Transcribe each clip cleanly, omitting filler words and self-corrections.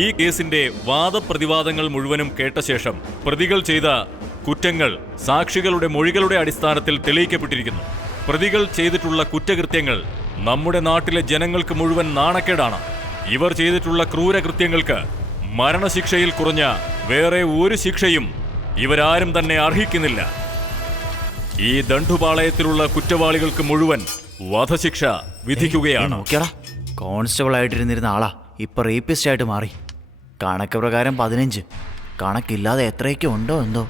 ഈ കേസിന്റെ വാദപ്രതിവാദങ്ങൾ മുഴുവനും കേട്ട ശേഷം പ്രതികൾ ചെയ്ത കുറ്റങ്ങൾ സാക്ഷികളുടെ മൊഴികളുടെ അടിസ്ഥാനത്തിൽ തെളിയിക്കപ്പെട്ടിരിക്കുന്നു. പ്രതികൾ ചെയ്തിട്ടുള്ള കുറ്റകൃത്യങ്ങൾ നമ്മുടെ നാട്ടിലെ ജനങ്ങൾക്ക് മുഴുവൻ നാണക്കേടാണ്. ഇവർ ചെയ്തിട്ടുള്ള ക്രൂരകൃത്യങ്ങൾക്ക് മരണശിക്ഷയിൽ കുറഞ്ഞ വേറെ ഒരു ശിക്ഷയും ഇവരാരും തന്നെ അർഹിക്കുന്നില്ല. ഈ ദണ്ഡുപാളയത്തിലുള്ള കുറ്റവാളികൾക്ക് മുഴുവൻ വധശിക്ഷ വിധിക്കുകയാണ്. കോൺസ്റ്റബിൾ ആയിട്ടിരുന്നിരുന്ന ആളാ ഇപ്പൊ റേപ്പിസ്റ്റ് ആയിട്ട് മാറി. കണക്ക് പ്രകാരം 15, കണക്കില്ലാതെ എത്രയൊക്കെ ഉണ്ടോ എന്തോ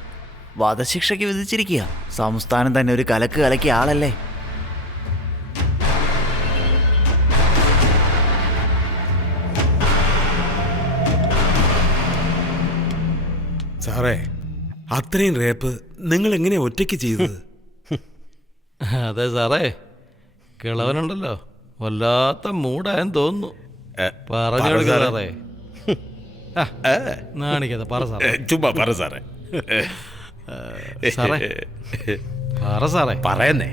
വധശിക്ഷയ്ക്ക് വിധിച്ചിരിക്കുക. സംസ്ഥാനം തന്നെ ഒരു കലക്ക് കലക്കിയ ആളല്ലേ. സാറേ, അത്രയും റേപ്പ് നിങ്ങൾ എങ്ങനെയാ ഒറ്റയ്ക്ക് ചെയ്തത്? അതെ സാറേ, കിളവനുണ്ടല്ലോ വല്ലാത്ത മൂടായെന്ന് തോന്നുന്നു. പറഞ്ഞു സാറേ, നാണിക്കാതെ പറ സാറേ. ചുമ്മാ പറ സാറേ. സാറേ പറ സാറേ. പറയുന്നേ.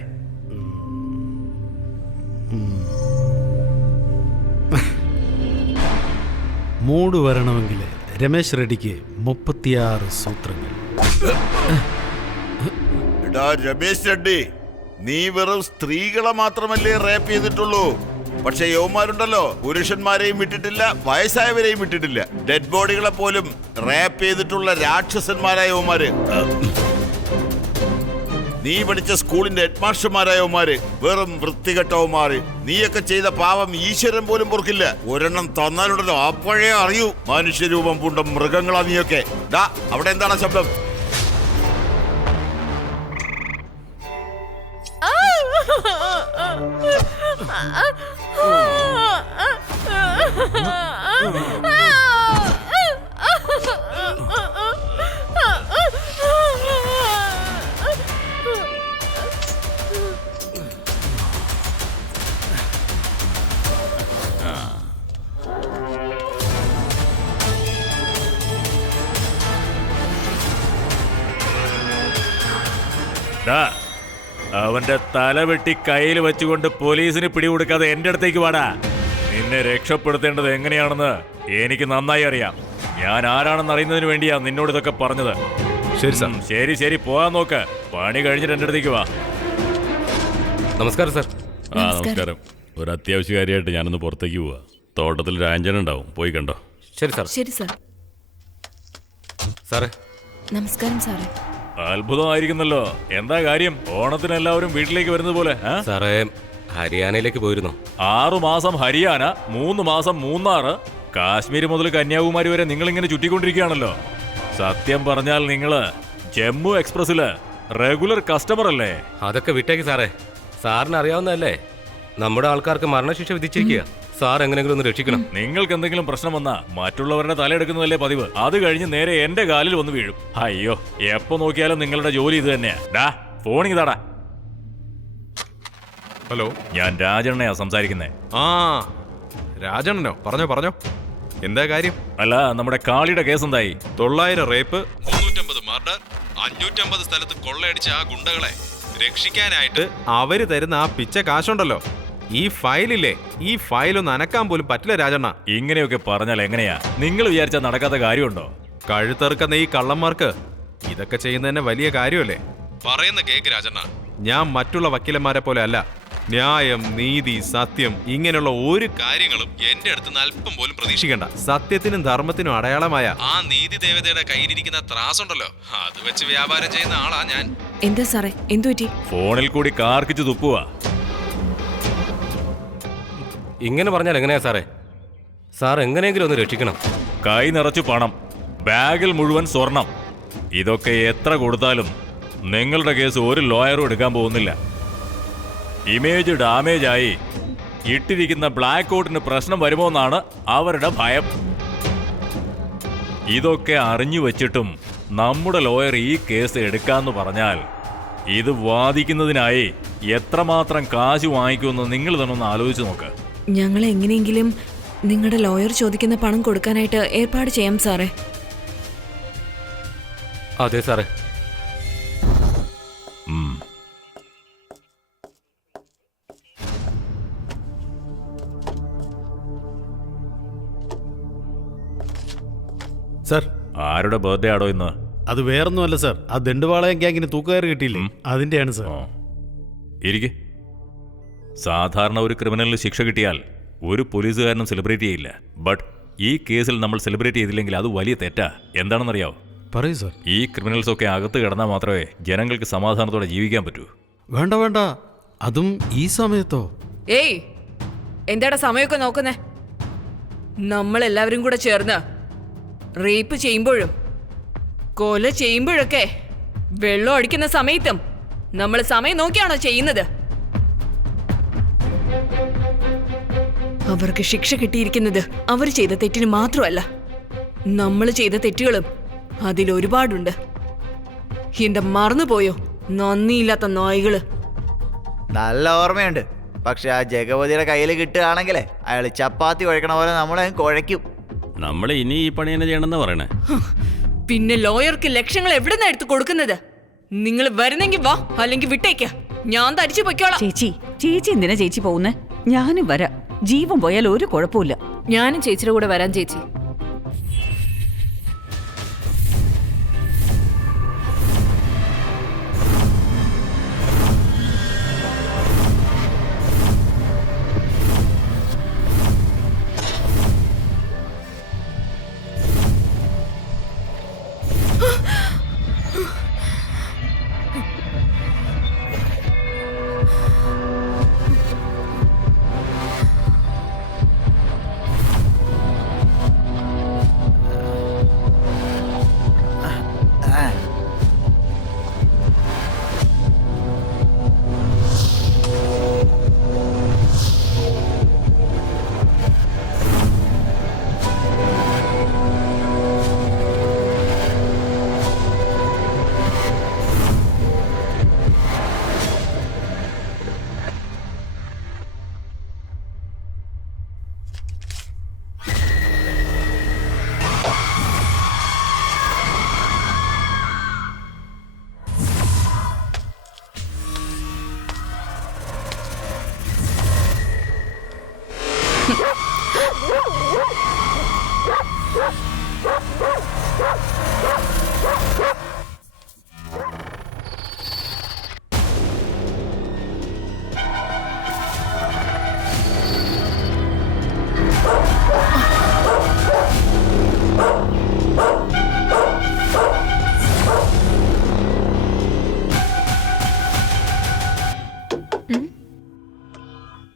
മൂട് വരണമെങ്കിൽ രമേശ് റെഡ്ഡിക്ക് 36 സൂത്രങ്ങൾ. രമേശ് റെഡ്ഡി, നീ വെറും സ്ത്രീകളെ മാത്രമല്ലേ റേപ്പ് ചെയ്തിട്ടുള്ളൂ. പക്ഷെ യൗമാരുണ്ടല്ലോ, പുരുഷന്മാരെയും വിട്ടിട്ടില്ല, വയസ്സായവരെയും വിട്ടിട്ടില്ല. ഡെഡ് ബോഡികളെ പോലും റേപ്പ് ചെയ്തിട്ടുള്ള രാക്ഷസന്മാരായ യൗമാര്. നീ പഠിച്ച സ്കൂളിന്റെ ഹെഡ്മാസ്റ്റർമാരായവന്മാര് വെറും വൃത്തികെട്ടവന്മാര്. നീയൊക്കെ ചെയ്ത പാവം ഈശ്വരൻ പോലും പൊറുക്കില്ല. ഒരെണ്ണം തന്നാലുണ്ടല്ലോ അപ്പോഴേ അറിയൂ മനുഷ്യരൂപം പൂണ്ട മൃഗങ്ങളാ നീയൊക്കെ. ഡാ, അവിടെ എന്താണ് ശബ്ദം? അവന്റെ തല വെട്ടി കയ്യിൽ വെച്ചുകൊണ്ട് പോലീസിന് പിടികൊടുക്കാതെ എന്റെ അടുത്തേക്ക് വാടാ. നിന്നെ രക്ഷപ്പെടുത്തേണ്ടത് എങ്ങനെയാണെന്ന് എനിക്ക് നന്നായി അറിയാം. ഞാൻ ആരാണെന്ന് അറിയുന്നതിന് വേണ്ടിയാ നിന്നോട് ഇതൊക്കെ പറഞ്ഞത്. ശരി സാർ. ശരി ശരി, പോവാൻ നോക്ക്. പണി കഴിഞ്ഞിട്ട് എന്റെ അടുത്തേക്ക് വാ. നമസ്കാരം സാർ. നമസ്കാരം. ഒരു അത്യാവശ്യകാരിയായിട്ട് ഞാനൊന്ന് പുറത്തേക്ക് പോവാ. തോട്ടത്തിൽ രാജൻ ഉണ്ടാവും, പോയി കണ്ടോ. ശരി സാർ. ശരി സാർ. സാറേ നമസ്കാരം സാറേ. അത്ഭുതമായിരിക്കുന്നല്ലോ. എന്താ കാര്യം? ഓണത്തിന് എല്ലാവരും വീട്ടിലേക്ക് വരുന്നത് പോലെ. സാറേ, ഹരിയാനയിലേക്ക് പോയിരുന്നു. 6 മാസം ഹരിയാന, 3 മാസം മൂന്നാറ്, കാശ്മീർ മുതൽ കന്യാകുമാരി വരെ നിങ്ങളിങ്ങനെ ചുറ്റിക്കൊണ്ടിരിക്കുകയാണല്ലോ. സത്യം പറഞ്ഞാൽ നിങ്ങള് ജമ്മു എക്സ്പ്രസില് റെഗുലർ കസ്റ്റമർ അല്ലേ? അതൊക്കെ വിട്ടേക്ക് സാറേ. സാറിന് അറിയാവുന്നതല്ലേ, നമ്മുടെ ആൾക്കാർക്ക് മരണശിക്ഷ വിധിച്ചിരിക്കുക. സാർ എങ്ങനെയെങ്കിലും ഒന്ന് രക്ഷിക്കണം. നിങ്ങൾക്ക് എന്തെങ്കിലും പ്രശ്നം വന്നാ മറ്റുള്ളവരുടെ തലയെടുക്കുന്നതല്ലേ പതിവ്. അത് കഴിഞ്ഞ് നേരെ എന്റെ കാലിൽ വന്ന് വീഴും. അയ്യോ, എപ്പോ നോക്കിയാലും നിങ്ങളുടെ ജോലി ഇത് തന്നെയാ. ഡാ, ഫോണിങ് താടാ. ഹലോ, ഞാൻ രാജണ്ണയാ സംസാരിക്കുന്നേ. ആ രാജണ്ണനോ? പറഞ്ഞോ. എന്താ കാര്യം? അല്ല, നമ്മുടെ കാളിയുടെ കേസ് എന്തായി? 900 റേപ്പ്, 350 മർഡർ, 550 സ്ഥലത്ത് കൊള്ളയടിച്ച ആ ഗുണ്ടകളെ രക്ഷിക്കാനായിട്ട് അവര് തരുന്ന ആ പിച്ച കാശുണ്ടല്ലോ, ഈ ഫയലില്ലേ, ഈ ഫയലൊന്ന് അനക്കാൻ പോലും പറ്റില്ല രാജണ്ണ. ഇങ്ങനെയൊക്കെ പറഞ്ഞാൽ എങ്ങനെയാ? നിങ്ങൾ വിചാരിച്ചാൽ നടക്കാത്ത കാര്യമുണ്ടോ? കഴുത്തെറുക്കുന്ന ഈ കള്ളന്മാർക്ക് ഇതൊക്കെ ചെയ്യുന്നതന്നെ വലിയ കാര്യമല്ലേ? പറയുന്ന കേക്ക് രാജണ്ണ. ഞാൻ മറ്റുള്ള വക്കീലന്മാരെ പോലെ അല്ല. ന്യായം, നീതി, സത്യം ഇങ്ങനെയുള്ള ഒരു കാര്യങ്ങളും എന്റെ അടുത്ത് നിന്ന് അല്പം പോലും പ്രതീക്ഷിക്കണ്ട. സത്യത്തിനും ധർമ്മത്തിനും അടയാളമായ ആ നീതി ദേവതയുടെ കയ്യിലിരിക്കുന്ന ത്രാസുണ്ടല്ലോ, അത് വെച്ച് വ്യാപാരം ചെയ്യുന്ന ആളാ ഞാൻ. എന്താ സാറേ, എന്തു പറ്റി? ഫോണിൽ കൂടി കാർക്കിച്ച് തുപ്പുവാ. ഇങ്ങനെ പറഞ്ഞാൽ എങ്ങനെയാ സാറേ? സാർ എങ്ങനെയെങ്കിലും ഒന്ന് രക്ഷിക്കണം. കൈ നിറച്ചു പണം, ബാഗിൽ മുഴുവൻ സ്വർണം. ഇതൊക്കെ എത്ര കൊടുത്താലും നിങ്ങളുടെ കേസ് ഒരു ലോയറും എടുക്കാൻ പോകുന്നില്ല. ഇമേജ് ഡാമേജ് ആയി ഇട്ടിരിക്കുന്ന ബ്ലാക്ക് കോട്ടിന് പ്രശ്നം വരുമോന്നാണ് അവരുടെ ഭയം. ഇതൊക്കെ അറിഞ്ഞു വച്ചിട്ടും നമ്മുടെ ലോയർ ഈ കേസ് എടുക്കാന്ന് പറഞ്ഞാൽ ഇത് വാദിക്കുന്നതിനായി എത്രമാത്രം കാശ് വാങ്ങിക്കുമെന്ന് നിങ്ങൾ തന്നെ ഒന്ന് ആലോചിച്ച് നോക്ക്. ഞങ്ങൾ എങ്ങനെയെങ്കിലും നിങ്ങളുടെ ലോയർ ചോദിക്കുന്ന പണം കൊടുക്കാനായിട്ട് ഏർപ്പാട് ചെയ്യാം സാറേ. അതെ സാറേ. സർ, ആരുടെ ബർത്ത്ഡേ ആടോ ഇന്ന്? അത് വേറൊന്നുമല്ല സർ, ആ ദണ്ഡുപാളയം ഗ്യാങ്ങിന് തൂക്കുകയർ കിട്ടിയില്ലേ, അതിന്റെയാണ് സർ. ഓ, ഇരിക്കെ. സാധാരണ ഒരു ക്രിമിനലിന് ശിക്ഷ കിട്ടിയാൽ ഒരു പോലീസുകാരനും സെലിബ്രേറ്റ് ചെയ്യില്ല. ബട്ട് ഈ കേസിൽ നമ്മൾ സെലിബ്രേറ്റ് ചെയ്തില്ലെങ്കിൽ അത് വലിയ തെറ്റാ. എന്താണെന്നറിയാവോ? പറയൂ സർ. ഈ ക്രിമിനൽസൊക്കെ അകത്ത് കിടന്നാൽ മാത്രമേ ജനങ്ങൾക്ക് സമാധാനത്തോടെ ജീവിക്കാൻ പറ്റൂ. വേണ്ട വേണ്ട, അതും ഈ സമയത്തോ? ഏയ്, എന്താടാ സമയമൊക്കെ നോക്കുന്നേ? നമ്മളെല്ലാവരും കൂടെ ചേർന്ന് റേപ്പ് ചെയ്യുമ്പോഴും കൊല ചെയ്യുമ്പോഴൊക്കെ വെള്ളം അടിക്കുന്ന സമയത്തും നമ്മൾ സമയം നോക്കിയാണോ ചെയ്യുന്നത്? അവർക്ക് ശിക്ഷ കിട്ടിയിരിക്കുന്നത് അവർ ചെയ്ത തെറ്റിന് മാത്രമല്ല, നമ്മൾ ചെയ്ത തെറ്റുകളും അതിലൊരുപാടുണ്ട്. എന്താ മറന്നുപോയോ നന്ദിയില്ലാത്ത നായികള്? നല്ല ഓർമ്മയുണ്ട്. പക്ഷെ ആ ജഗവതിയുടെ കയ്യിൽ കിട്ടുകയാണെങ്കിലേ അയാൾ ചപ്പാത്തി കുഴക്കണ പോലെ നമ്മളെ കുഴയ്ക്കും. നമ്മൾ ഇനി ഈ പണി തന്നെ ചെയ്യണമെന്ന് പറയണേ. പിന്നെ ലോയർക്ക് ലക്ഷങ്ങൾ എവിടുന്നാ എടുത്ത് കൊടുക്കുന്നത്? നിങ്ങൾ വരുന്നെങ്കിൽ വാ, അല്ലെങ്കിൽ വിട്ടേക്ക. ഞാൻ തരിച്ചു പൊയ്ക്കോളാം. ചേച്ചി എന്തിനാ ചേച്ചി പോകുന്നേ? ഞാനും വരാം. ജീവൻ പോയാൽ ഒരു കുഴപ്പമില്ല. ഞാനും ചേച്ചിയുടെ കൂടെ വരാൻ ചേച്ചി.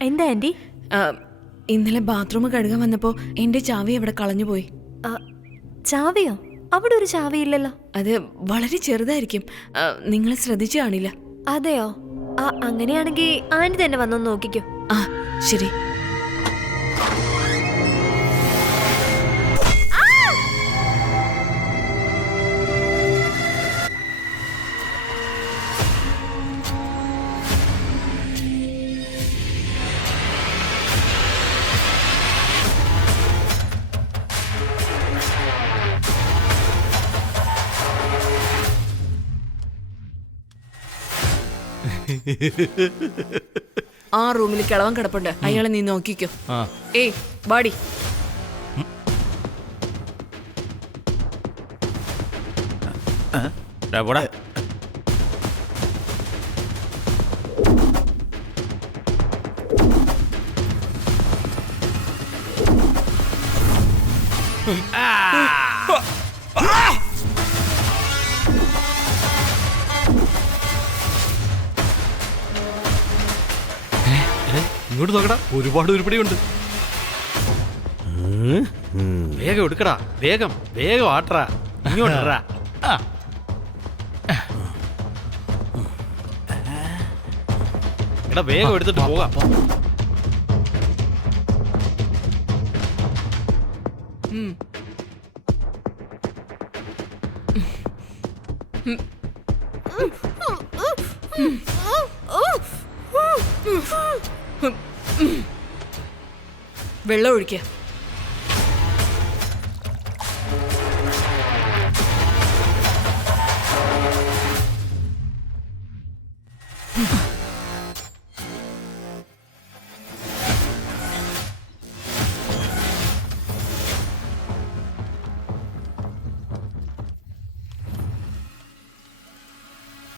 എന്താ ആന്റി? ഇന്നലെ ബാത്റൂം കഴുകാൻ വന്നപ്പോ എന്റെ ചാവി അവിടെ കളഞ്ഞുപോയി. ചാവിയോ? അവിടെ ഒരു ചാവി ഇല്ലല്ലോ. അത് വളരെ ചെറുതായിരിക്കും, നിങ്ങൾ ശ്രദ്ധിച്ചു കാണില്ല. അതെയോ? അങ്ങനെയാണെങ്കിൽ ആന്റി തന്നെ വന്നൊന്ന് നോക്കിക്കോ. ആ ശരി. ആ റൂമിൽ കിളവൻ കിടപ്പുണ്ട്, അയാളെ നീ നോക്കിക്കോ. ഏയ് ബാടി. പോടാ. ഇങ്ങോട്ട് നോക്കടാ, ഒരുപാട് ഉരുപ്പടിയുണ്ട്. വേഗം എടുക്കടാ, വേഗം വേഗം ആട്ടറാ, ഇങ്ങോട്ടാ. എടാ വേഗം എടുത്തിട്ട് പോകാം. വെള്ളം ഒഴിക്കുക.